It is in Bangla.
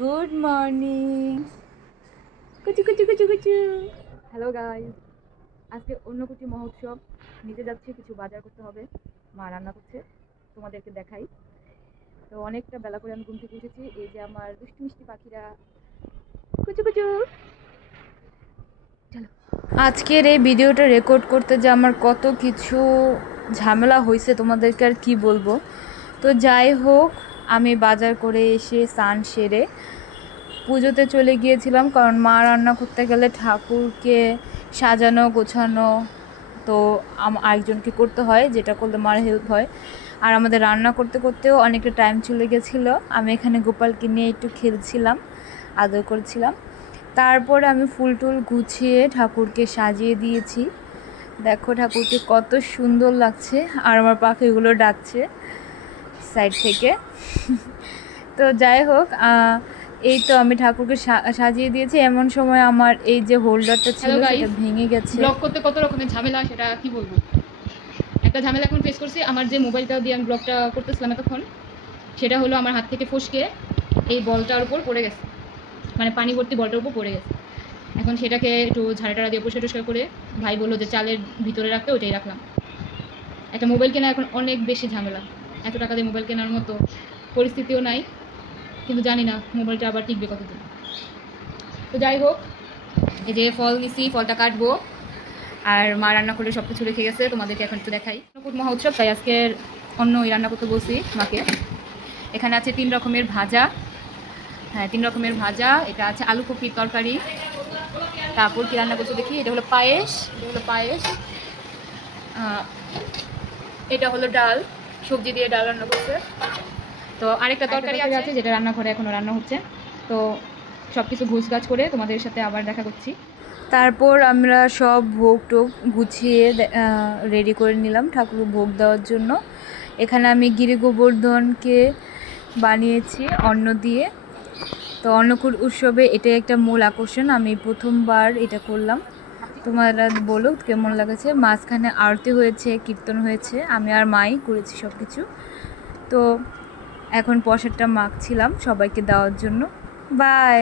Good morning. কুচু কুচু কুচু কুচু। হ্যালো গাইস, আজকে অন্য কুচি মহোৎসব। নিতে যাচ্ছি, কিছু বাজার করতে হবে। মা রান্না করছে, তোমাদেরকে দেখাই। তো অনেকটা বেলা করে আমি ঘুম থেকে উঠেছি। এই যে আমার দুষ্টু মিষ্টি পাখিরা, কুচু কুচু। চলো, আজকের এই ভিডিওটা রেকর্ড করতে যে আমার কত কিছু ঝামেলা হয়েছে তোমাদেরকে আর কি বলবো। তো যাই হোক, আমি বাজার করে এসে স্নান সেরে পুজোতে চলে গিয়েছিলাম, কারণ মা রান্না করতে গেলে ঠাকুরকে সাজানো গোছানো তো আরেকজনকে করতে হয়, যেটা করলে মার হেল্প হয়। আর আমাদের রান্না করতে করতেও অনেকটা টাইম চলে গেছিলো। আমি এখানে গোপালকে নিয়ে একটু খেলছিলাম, আদর করছিলাম। তারপরে আমি ফুল টুল গুছিয়ে ঠাকুরকে সাজিয়ে দিয়েছি। দেখো ঠাকুরকে কত সুন্দর লাগছে, আর আমার পাখিগুলো ডাকছে সাইড থেকে। তো যাই হোক, এই তো আমি ঠাকুরকে সাজিয়ে দিয়েছি। এমন সময় আমার এই যে হোল্ডারটা ছিল সেটা ভেঙে গেছে। ব্লগ করতে কত রকমের ঝামেলা, সেটা কি বলবো। একটা ঝামেলা এখন ফেস করছি, আমার যে মোবাইলটা দিয়ে আমি ব্লগটা করতেছিলাম এতক্ষণ, সেটা হলো আমার হাত থেকে ফসকে এই বলটার উপর পড়ে গেছে, মানে পানি ভর্তি বলটার উপর পড়ে গেছে। এখন সেটাকে একটু ঝাড়া দিয়ে পরিষ্কার করে ভাই বললো যে চালের ভিতরে রাখতে, ওইটাই রাখলাম। একটা মোবাইল কেনা এখন অনেক বেশি ঝামেলা। এত টাকা দিয়ে মোবাইল কেনার মতো পরিস্থিতিও নাই, কিন্তু জানি না মোবাইলটা আবার টিকবে কতদিন। তো যাই হোক, এই যে ফল নিছি, ফলটা কাটবো। আর মা রান্না করে সব কিছু রেখে গেছে, তোমাদেরকে এখন একটু দেখাই। অন্নকূট মহোৎসব, তাই আজকের অন্য রান্না করতে বলছি মাকে। এখানে আছে 3 রকমের ভাজা। হ্যাঁ, 3 রকমের ভাজা। এটা আছে আলু কপির তরকারি। তারপর কি রান্না করতে দেখি, এটা হলো পায়েস। এটা হলো ডাল, সবজি দিয়ে ডাল রান্না করছে। তো আরেকটা তরকারি আছে যেটা রান্না করে এখনো রান্না হচ্ছে। তো সব কিছু ঘুষগাছ করে তোমাদের সাথে আবার দেখা করছি। তারপর আমরা সব ভোগ টোগ গুছিয়ে রেডি করে নিলাম ঠাকুর ভোগ দেওয়ার জন্য। এখানে আমি গিরি গোবর্ধনকে বানিয়েছি অন্ন দিয়ে। তো অন্নকূট উৎসবে এটাই একটা মূল আকর্ষণ। আমি প্রথমবার এটা করলাম। তোমরা বলো কেমন লাগছে। মাঝখানে আরতি হয়েছে, কীর্তন হয়েছে, আমি আর মাই করেছি সব কিছু। তো এখন প্রসাদটা মাখছিলাম সবাইকে দেওয়ার জন্য। বাই।